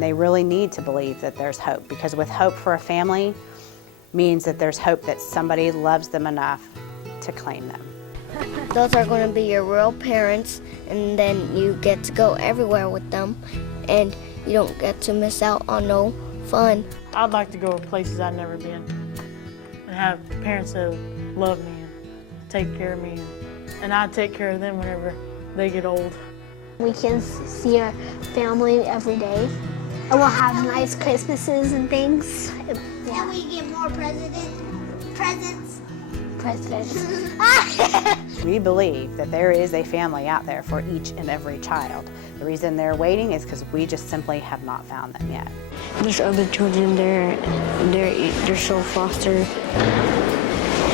They really need to believe that there's hope, because with hope for a family means that there's hope that somebody loves them enough to claim them. Those are going to be your real parents, and then you get to go everywhere with them, and you don't get to miss out on no fun. I'd like to go places I've never been and have parents that love me and take care of me, and I take care of them whenever they get old. We can see our family every day, and we'll have nice Christmases and things. Yeah. And we get more presents. We believe that there is a family out there for each and every child. The reason they're waiting is because we just simply have not found them yet. There's other children there, they're so foster,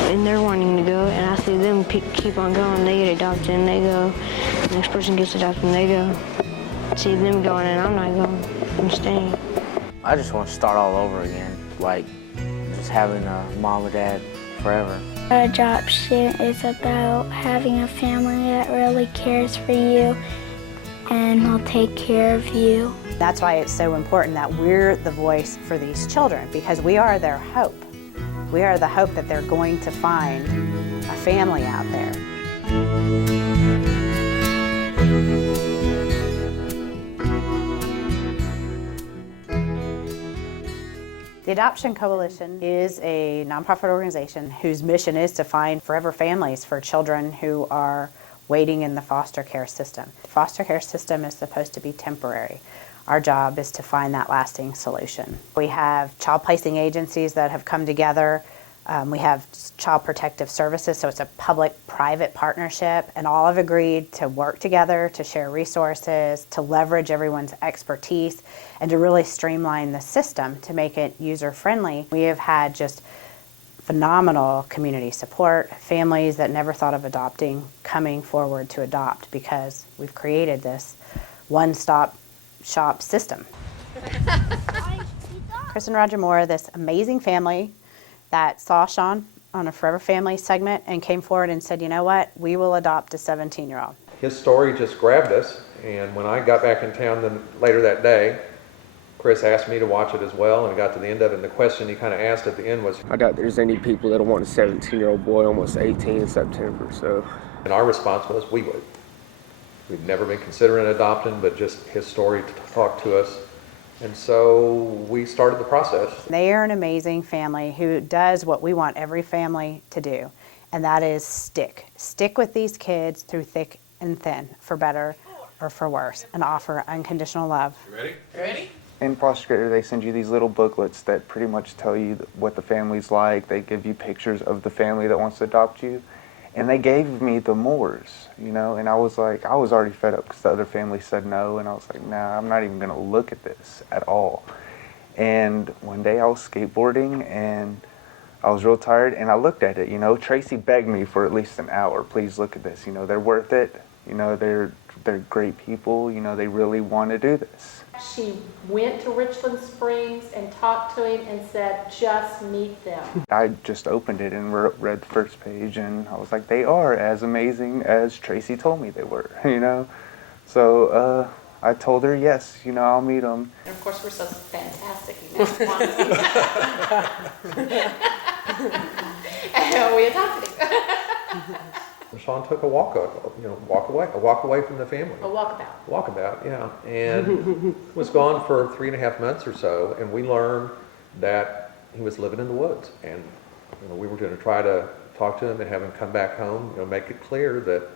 and they're wanting to go, and I see them keep on going. They get adopted and they go. The next person gets adopted and they go. See them going and I'm not going. I'm staying. I just want to start all over again, like just having a mom and dad forever. Adoption is about having a family that really cares for you and will take care of you. That's why it's so important that we're the voice for these children, because we are their hope. We are the hope that they're going to find a family out there. The Adoption Coalition is a nonprofit organization whose mission is to find forever families for children who are waiting in the foster care system. The foster care system is supposed to be temporary. Our job is to find that lasting solution. We have child placing agencies that have come together. We have Child Protective Services, so it's a public-private partnership, and all have agreed to work together, to share resources, to leverage everyone's expertise, and to really streamline the system to make it user-friendly. We have had just phenomenal community support, families that never thought of adopting coming forward to adopt, because we've created this one-stop shop system. Chris and Roger Moore, this amazing family that saw Sean on a Forever Family segment and came forward and said, you know what, we will adopt a 17-year-old. His story just grabbed us, and when I got back in town later that day, Chris asked me to watch it as well, and I got to the end of it, and the question he kind of asked at the end was, I doubt there's any people that want a 17-year-old boy almost 18 in September, so. And our response was, we would. We've never been considering adopting, but just his story talked to us. And so we started the process. They are an amazing family who does what we want every family to do, and that is stick. Stick with these kids through thick and thin, for better or for worse, and offer unconditional love. You ready? Ready? In foster care, they send you these little booklets that pretty much tell you what the family's like. They give you pictures of the family that wants to adopt you. And they gave me the Moores, you know, and I was already fed up because the other family said no, and I was like, nah, I'm not even going to look at this at all. And one day I was skateboarding, and I was real tired, and I looked at it, you know. Tracy begged me for at least an hour, please look at this, you know, they're worth it, you know, they're great people, you know, they really want to do this. She went to Richland Springs and talked to him and said, just meet them. I just opened it and read the first page, and I was like, they are as amazing as Tracy told me they were, you know? So I told her, yes, you know, I'll meet them. And of course, we're so fantastic. And we adopted him. Sean took a walk away from the family. A walkabout. Walkabout, yeah. And was gone for 3.5 months or so, and we learned that he was living in the woods. And you know, we were going to try to talk to him and have him come back home, you know, make it clear that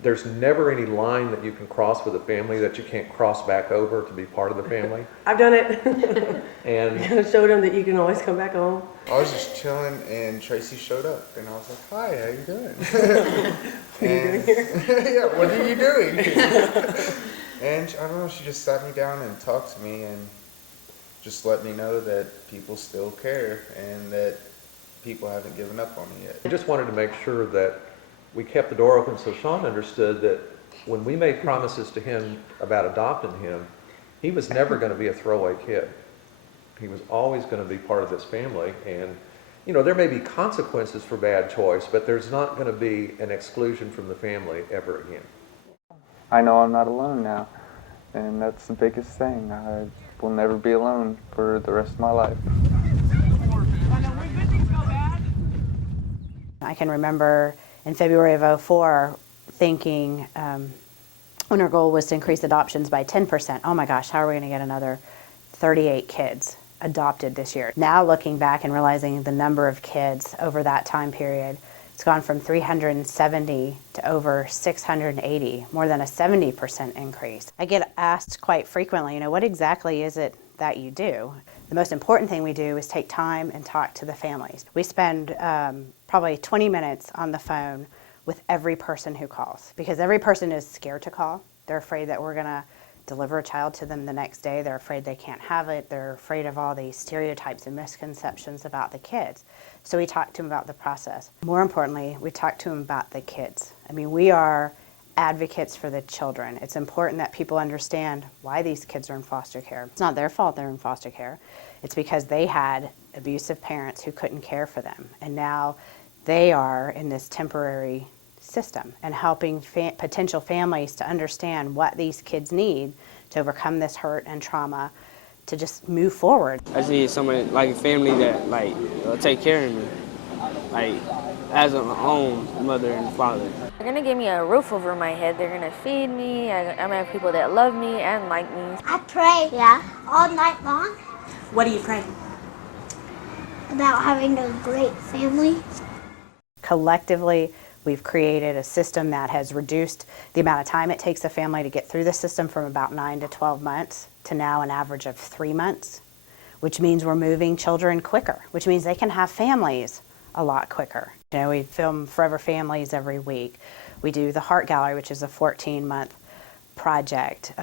there's never any line that you can cross with a family that you can't cross back over to be part of the family. I've done it. And I showed him that you can always come back home. I was just chilling, and Tracy showed up, and I was like, hi, how you doing? What are you doing here? Yeah, what are you doing? And I don't know, she just sat me down and talked to me and just let me know that people still care and that people haven't given up on me yet. I just wanted to make sure that we kept the door open so Sean understood that when we made promises to him about adopting him, he was never going to be a throwaway kid. He was always going to be part of this family, and you know, there may be consequences for bad choice, but there's not going to be an exclusion from the family ever again. I know I'm not alone now, and that's the biggest thing. will never be alone for the rest of my life. I can remember in February of '04 thinking when our goal was to increase adoptions by 10%, oh my gosh, how are we going to get another 38 kids adopted this year? Now looking back and realizing the number of kids over that time period, it's gone from 370 to over 680, more than a 70% increase. I get asked quite frequently, what exactly is it that you do? The most important thing we do is take time and talk to the families. We spend probably 20 minutes on the phone with every person who calls, because every person is scared to call. They're afraid that we're going to deliver a child to them the next day. They're afraid they can't have it. They're afraid of all these stereotypes and misconceptions about the kids. So we talk to them about the process. More importantly, we talk to them about the kids. We are advocates for the children. It's important that people understand why these kids are in foster care. It's not their fault they're in foster care. It's because they had abusive parents who couldn't care for them. And now they are in this temporary system and helping potential families to understand what these kids need to overcome this hurt and trauma to just move forward. I just need somebody, like a family that will take care of me, as a own mother and father. They're gonna give me a roof over my head. They're gonna feed me. I'm gonna have people that love me and like me. I pray, all night long. What do you pray? About having a great family. Collectively, we've created a system that has reduced the amount of time it takes a family to get through the system from about 9 to 12 months to now an average of 3 months, which means we're moving children quicker, which means they can have families a lot quicker. We film Forever Families every week. We do the Heart Gallery, which is a 14-month project.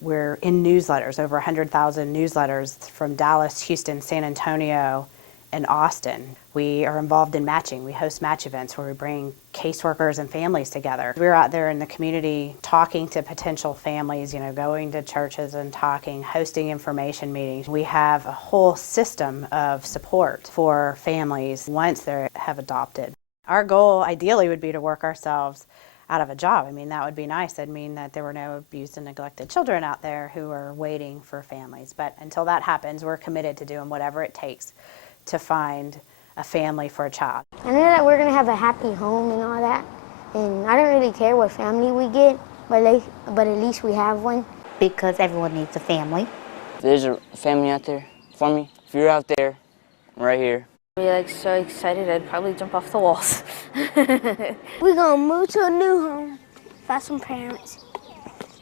We're in newsletters, over 100,000 newsletters from Dallas, Houston, San Antonio, and Austin. We are involved in matching. We host match events where we bring caseworkers and families together. We're out there in the community talking to potential families, going to churches and talking, hosting information meetings. We have a whole system of support for families once they have adopted. Our goal ideally would be to work ourselves out of a job. That would be nice. That'd mean that there were no abused and neglected children out there who are waiting for families. But until that happens, we're committed to doing whatever it takes to find a family for a child. I know that we're going to have a happy home and all that, and I don't really care what family we get, but at least we have one. Because everyone needs a family. If there's a family out there for me, if you're out there, I'm right here. I'd be so excited I'd probably jump off the walls. We're gonna move to a new home, find some parents,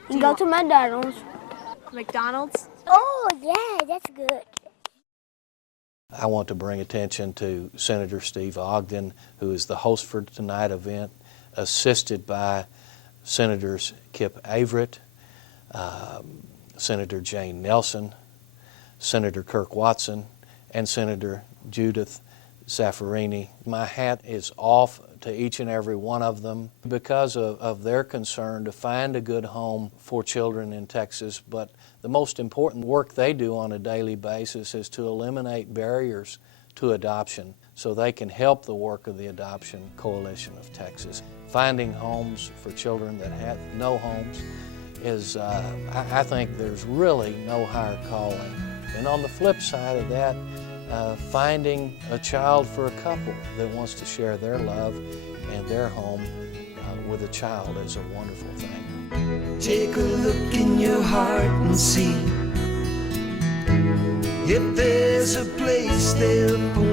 and go to McDonald's. McDonald's? Oh yeah, that's good. I want to bring attention to Senator Steve Ogden, who is the host for tonight's event, assisted by Senators Kip Averett, Senator Jane Nelson, Senator Kirk Watson, and Senator Judith Zaffirini. My hat is off to each and every one of them because of their concern to find a good home for children in Texas. But the most important work they do on a daily basis is to eliminate barriers to adoption so they can help the work of the Adoption Coalition of Texas. Finding homes for children that have no homes is, I think there's really no higher calling. And on the flip side of that, finding a child for a couple that wants to share their love and their home with a child is a wonderful thing. Take a look in your heart and see if there's a place there for